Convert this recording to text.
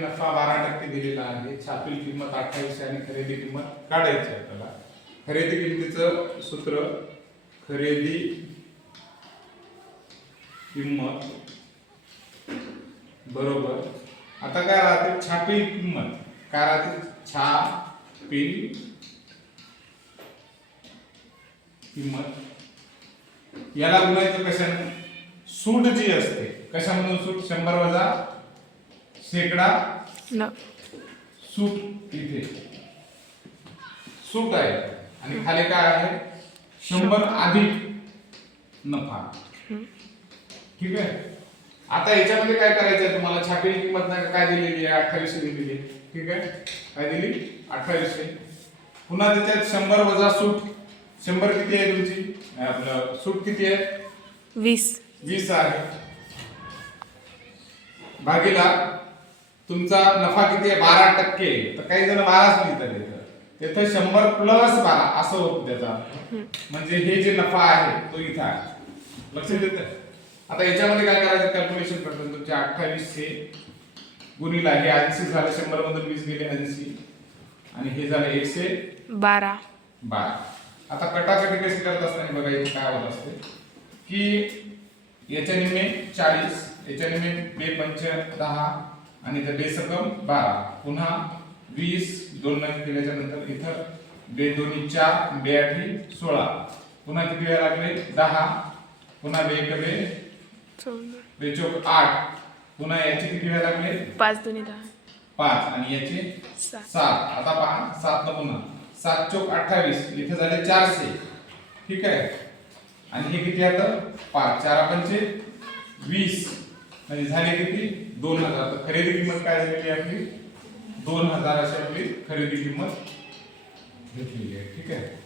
नफा बारा टक्के दिलेला आहे. छापील किंमत अठ्ठावीसशे आणि खरेदी किंमत काढायची आहे आपल्याला खरेदी किमतीचं सूत्र खरेदी किंमत बरोबर. आता काय राहते? छापील किंमत. काय राहते? छापील किंमत. याला गुणायचं कशाने? सूट जी असते. कशामधून सूट? शंभर वजा शेकडा सूट इथे. सूट आहे. आणि खाली काय आहे? शंभर अधिक नफा. ठीक आहे? आता याच्यामध्ये काय करायचं आहे तुम्हाला? छापील किंमत नाही काय दिलेली आहे? अठ्ठावीसशे दिलेली आहे. ठीक आहे? काय दिली? अठ्ठावीसशे. पुन्हा त्याच्यात शंभर वजा सूट शंभर किती आहे तुमची? आपलं सूट किती आहे? वीस. वीस आहे. भागीला तुमचा नफा किती आहे? बारा टक्के. तर काही जण बाराच लिहितात इथं. तिथं शंभर प्लस बारा असं होतं त्याचा. म्हणजे हे जे नफा आहे तो इथं आहे. लक्षात येतं आता याच्यामध्ये काय करायचं? कॅल्क्युलेशन करतो. तुमचे अठ्ठावीसशे गुणिला हे ऐंशी झालं शंभर मधून वीस गेले ऐंशी आणि हे झालं एकशे बारा. बारा. आता कटाकटी कशी करत असताना बघा इथे काय होत असते. की याच्या निम्मे चाळीस याच्या निम्मे बे पंच दहा आणि इथं बे सकम बारा. पुन्हा वीस दोन नग केल्याच्यानंतर इथं बे दोन्ही चार बे आठी सोळा. पुन्हा किती वेळा लागले? दहा. पुन्हा बे एक बे बे चौक आठ. पुन्हा याचे किती वेळा लागले? पाच दोन्ही दहा. पाच. आणि याचे? सात. सात. आता पहा सात न पुन्हा. सात चौक अठ्ठावीस. इथे झाले चारशे. ठीक आहे? आणि हे किती आता? पाच. चार पंचे वीस. म्हणजे झाले किती? दोन हजार. तर खरेदी किंमत काय झालेली आहे आपली? दोन हजार अशी आपली खरेदी किंमत घेतलेली आहे. ठीक आहे?